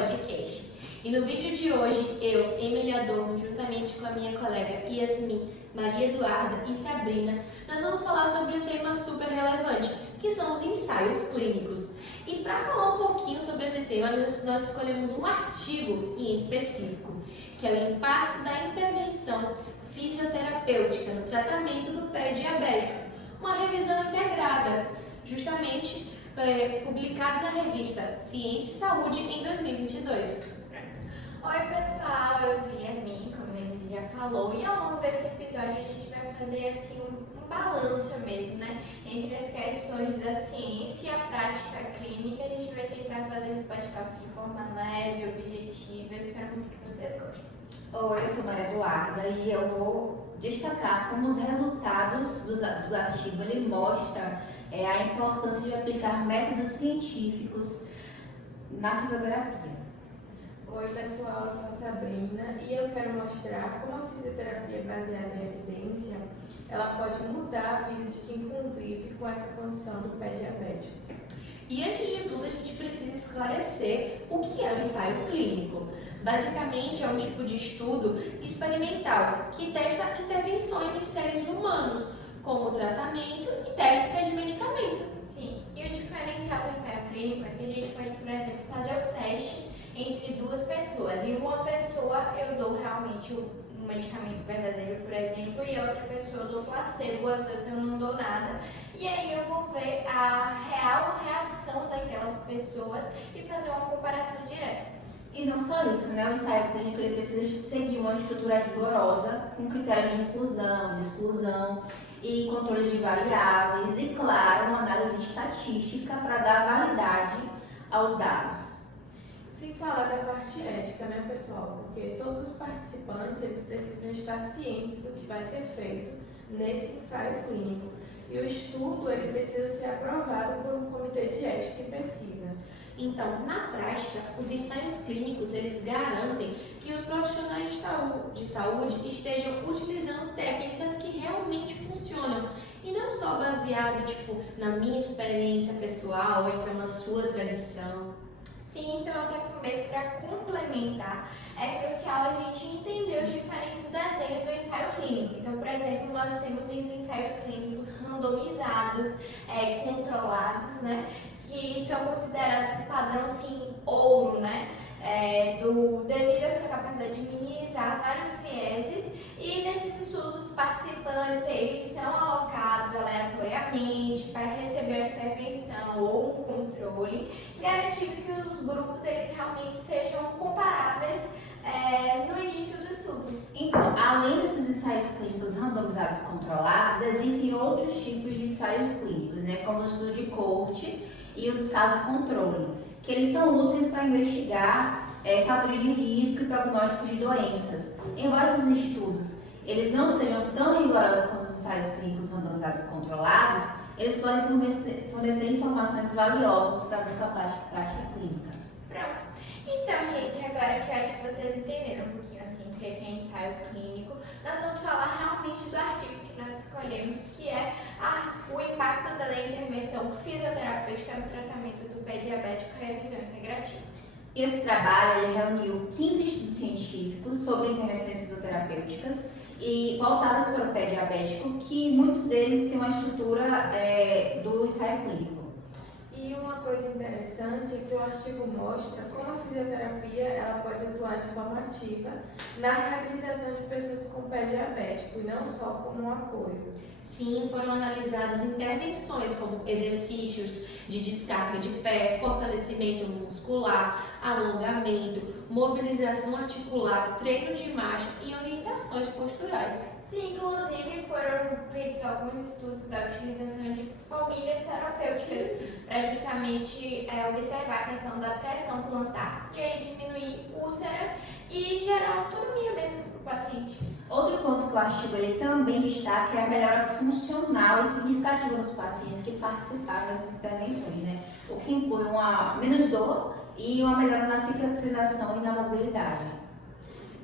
podcast. E no vídeo de hoje, eu, Emily Adorno, juntamente com a minha colega Yasmin, Maria Eduarda e Sabrina, nós vamos falar sobre um tema super relevante, que são os ensaios clínicos. E para falar um pouquinho sobre esse tema, nós escolhemos um artigo em específico, que é o impacto da intervenção fisioterapêutica no tratamento do pé diabético, uma revisão integrada, justamente publicado na revista Ciência e Saúde em 2022. Oi pessoal, eu sou Yasmin, como ele já falou, e ao longo desse episódio a gente vai fazer assim um balanço mesmo, né, entre as questões da ciência e a prática clínica. A gente vai tentar fazer esse bate-papo de forma leve, objetiva. Eu espero muito que vocês gostem. Oi, eu sou Maria Eduarda e eu vou destacar como os resultados do artigo ele mostra a importância de aplicar métodos científicos na fisioterapia. Oi pessoal, eu sou a Sabrina e eu quero mostrar como a fisioterapia baseada em evidência ela pode mudar a vida de quem convive com essa condição do pé diabético. E antes de tudo, a gente precisa esclarecer o que é o ensaio clínico. Basicamente, é um tipo de estudo experimental que testa intervenções em seres humanos, como tratamento e técnicas de medicamento. Sim, e o diferencial do ensaio clínico é que a gente pode, por exemplo, fazer o teste entre duas pessoas. Em uma pessoa eu dou realmente um medicamento verdadeiro, por exemplo, e outra pessoa eu dou placebo, às vezes eu não dou nada. E aí eu vou ver a real reação daquelas pessoas e fazer uma comparação direta. E não só isso, né? O ensaio clínico ele precisa seguir uma estrutura rigorosa com critérios de inclusão, de exclusão e controle de variáveis e, claro, uma análise estatística para dar validade aos dados. Sem falar da parte ética, né pessoal? Porque todos os participantes eles precisam estar cientes do que vai ser feito nesse ensaio clínico. E o estudo ele precisa ser aprovado por um comitê de ética e pesquisa. Então, na prática, os ensaios clínicos eles garantem que os profissionais de saúde estejam utilizando técnicas que realmente funcionam e não só baseado na minha experiência pessoal ou então na sua tradição. Sim, então até mesmo para complementar, é crucial a gente entender os diferentes desenhos do ensaio clínico. Então, por exemplo, nós temos os ensaios clínicos randomizados, controlados, né, que são considerados um padrão assim, ouro, né, devido à sua capacidade de minimizar vários vieses. E nesses estudos, os participantes eles são alocados aleatoriamente para receber a intervenção ou um controle, garantindo que os grupos eles realmente sejam comparáveis no início do estudo. Então, além desses ensaios clínicos randomizados controlados, existem outros tipos de ensaios clínicos, né, como o estudo de coorte e os casos controle, que eles são úteis para investigar fatores de risco e prognósticos de doenças. Embora esses estudos eles não sejam tão rigorosos quanto os ensaios clínicos randomizados controlados, eles podem fornecer informações valiosas para a nossa prática clínica. Pronto. Então, gente, agora que eu acho que vocês entenderam um pouquinho assim o que é ensaio clínico, nós vamos falar realmente do artigo que nós escolhemos, que é o impacto da intervenção fisioterapêutica no tratamento do pé diabético e revisão integrativa. Esse trabalho ele reuniu 15 estudos científicos sobre intervenções fisioterapêuticas e voltadas para o pé diabético, que muitos deles têm uma estrutura do ensaio clínico. E uma coisa interessante é que o artigo mostra como a fisioterapia ela pode atuar de forma ativa na reabilitação de pessoas com pé diabético e não só como um apoio. Sim, foram analisadas intervenções como exercícios de descarga de pé, fortalecimento muscular, alongamento, mobilização articular, treino de marcha e orientações posturais. Sim, inclusive foram feitos alguns estudos da utilização de palmilhas terapêuticas para justamente observar a questão da pressão plantar e aí diminuir úlceras e gerar autonomia mesmo para o paciente. Outro ponto que o artigo ele também destaca é a melhora funcional e significativa dos pacientes que participaram dessas intervenções, né? O que impõe uma menos dor e uma melhora na cicatrização e na mobilidade.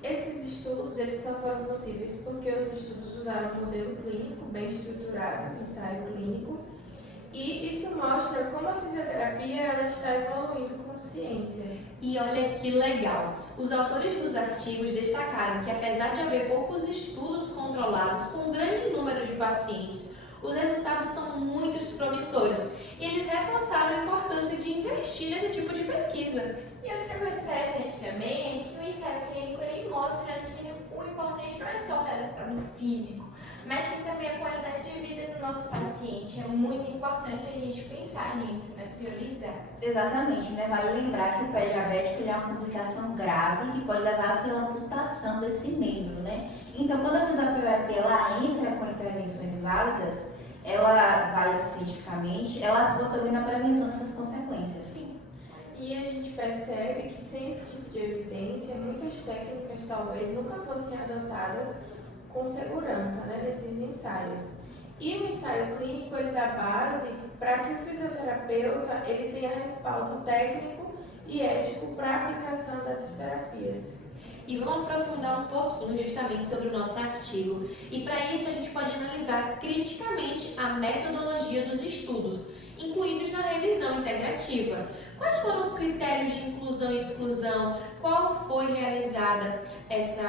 Esses estudos eles só foram possíveis porque os estudos usaram um modelo clínico bem estruturado, um ensaio clínico, E isso mostra como a fisioterapia ela está evoluindo com ciência. E olha que legal! Os autores dos artigos destacaram que, apesar de haver poucos estudos controlados com um grande número de pacientes, os resultados são muito promissores e eles reforçaram a importância de investir nesse tipo de pesquisa. E outra coisa interessante também é que o ensaio clínico ele mostra que o importante não é só o resultado físico, mas sim também a qualidade de vida do nosso paciente. É muito importante a gente pensar nisso, né? Priorizar. Exatamente, né? Vale lembrar que o pé diabético ele é uma complicação grave que pode levar até uma amputação desse membro, né? Então, quando a fisioterapia ela entra com intervenções válidas, ela válida cientificamente, ela atua também na prevenção dessas consequências. E a gente percebe que sem esse tipo de evidência, muitas técnicas talvez nunca fossem adotadas com segurança, né, nesses ensaios. E o ensaio clínico ele dá base para que o fisioterapeuta ele tenha respaldo técnico e ético para a aplicação dessas terapias. E vamos aprofundar um pouquinho justamente sobre o nosso artigo. E para isso a gente pode analisar criticamente a metodologia dos estudos, incluídos na revisão integrativa. Quais foram os critérios de inclusão e exclusão? Como foi realizada essa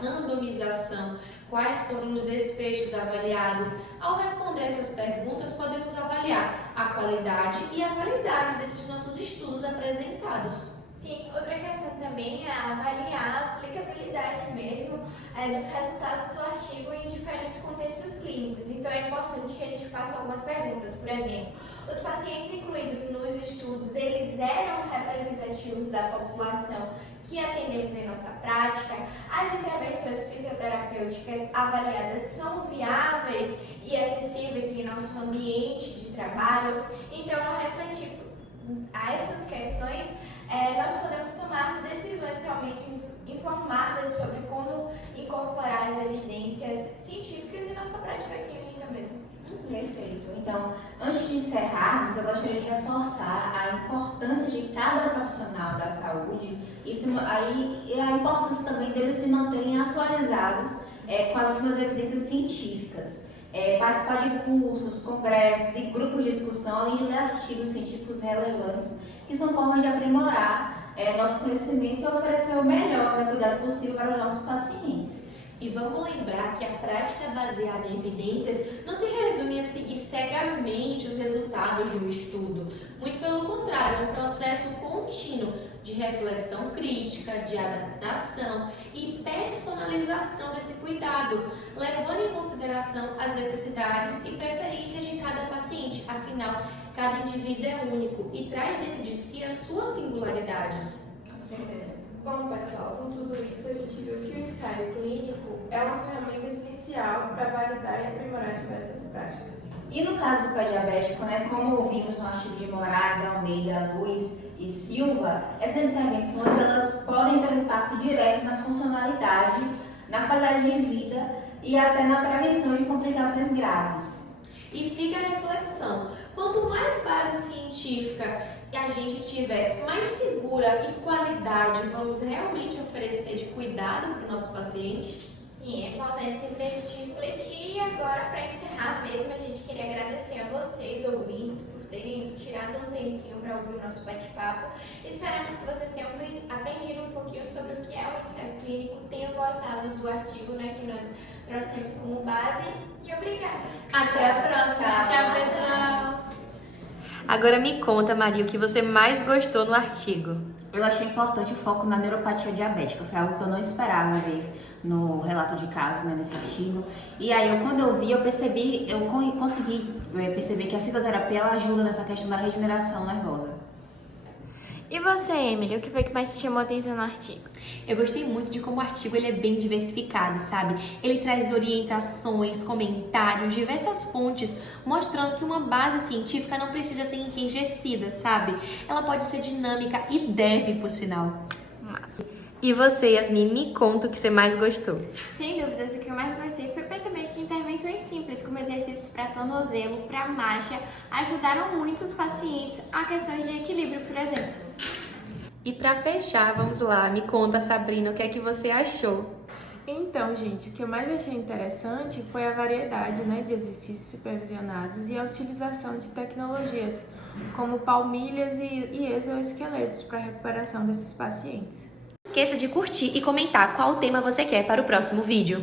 randomização? Quais foram os desfechos avaliados? Ao responder essas perguntas, podemos avaliar a qualidade e a validade desses nossos estudos apresentados. Sim, outra questão também é avaliar a aplicabilidade mesmo dos resultados do artigo em diferentes contextos clínicos. Então é importante que a gente faça algumas perguntas. Por exemplo, os pacientes incluídos nos estudos, eles eram representativos da população que atendemos em nossa prática? As intervenções fisioterapêuticas avaliadas são viáveis e acessíveis em nosso ambiente de trabalho? Então, ao refletir a essas questões, nós podemos tomar decisões realmente informadas sobre como incorporar as evidências científicas em nossa prática clínica mesmo. Perfeito. Então, antes de encerrarmos, eu gostaria de reforçar a importância de cada profissional da saúde e a importância também deles se manterem atualizados com as últimas evidências científicas. Participar de cursos, congressos e grupos de discussão, além de ler artigos científicos relevantes, que são formas de aprimorar nosso conhecimento e oferecer o melhor cuidado possível para os nossos pacientes. E vamos lembrar que a prática baseada em evidências não se resume a seguir cegamente os resultados de um estudo. Muito pelo contrário, é um processo contínuo de reflexão crítica, de adaptação e personalização desse cuidado, levando em consideração as necessidades e preferências de cada paciente. Afinal, cada indivíduo é único e traz dentro de si as suas singularidades. Com certeza. Bom, pessoal, com tudo isso a gente viu que o ensaio clínico é uma ferramenta essencial para validar e aprimorar diversas práticas. E no caso do pé diabético, como vimos no artigo de Moraes, Almeida, Luiz e Silva, essas intervenções elas podem ter um impacto direto na funcionalidade, na qualidade de vida e até na prevenção de complicações graves. E fica a reflexão, quanto mais base científica a gente tiver, mais segura e qualidade vamos realmente oferecer de cuidado para o nosso paciente? Sim, é importante sempre a gente refletir. E agora, para encerrar mesmo, a gente queria agradecer a vocês, ouvintes, por terem tirado um tempinho para ouvir o nosso bate-papo. Esperamos que vocês tenham aprendido um pouquinho sobre o que é o ensaio clínico, tenham gostado do artigo que nós trouxemos como base. E obrigada! Até a próxima! Tchau, pessoal! Agora me conta, Maria, o que você mais gostou no artigo. Eu achei importante o foco na neuropatia diabética, foi algo que eu não esperava ver no relato de caso, nesse artigo. E aí, quando eu vi, eu consegui perceber que a fisioterapia ela ajuda nessa questão da regeneração nervosa. E você, Emily, o que foi que mais te chamou a atenção no artigo? Eu gostei muito de como o artigo ele é bem diversificado, sabe? Ele traz orientações, comentários, diversas fontes, mostrando que uma base científica não precisa ser enrijecida, sabe? Ela pode ser dinâmica e deve, por sinal. Massa. E você, Yasmin, me conta o que você mais gostou. Sem dúvidas, o que eu mais gostei foi perceber que intervenções simples, como exercícios para tornozelo, para marcha, ajudaram muito os pacientes a questões de equilíbrio, por exemplo. E para fechar, vamos lá, me conta, Sabrina, o que é que você achou? Então, gente, o que eu mais achei interessante foi a variedade, né, de exercícios supervisionados e a utilização de tecnologias, como palmilhas e exoesqueletos para a recuperação desses pacientes. Esqueça de curtir e comentar qual tema você quer para o próximo vídeo.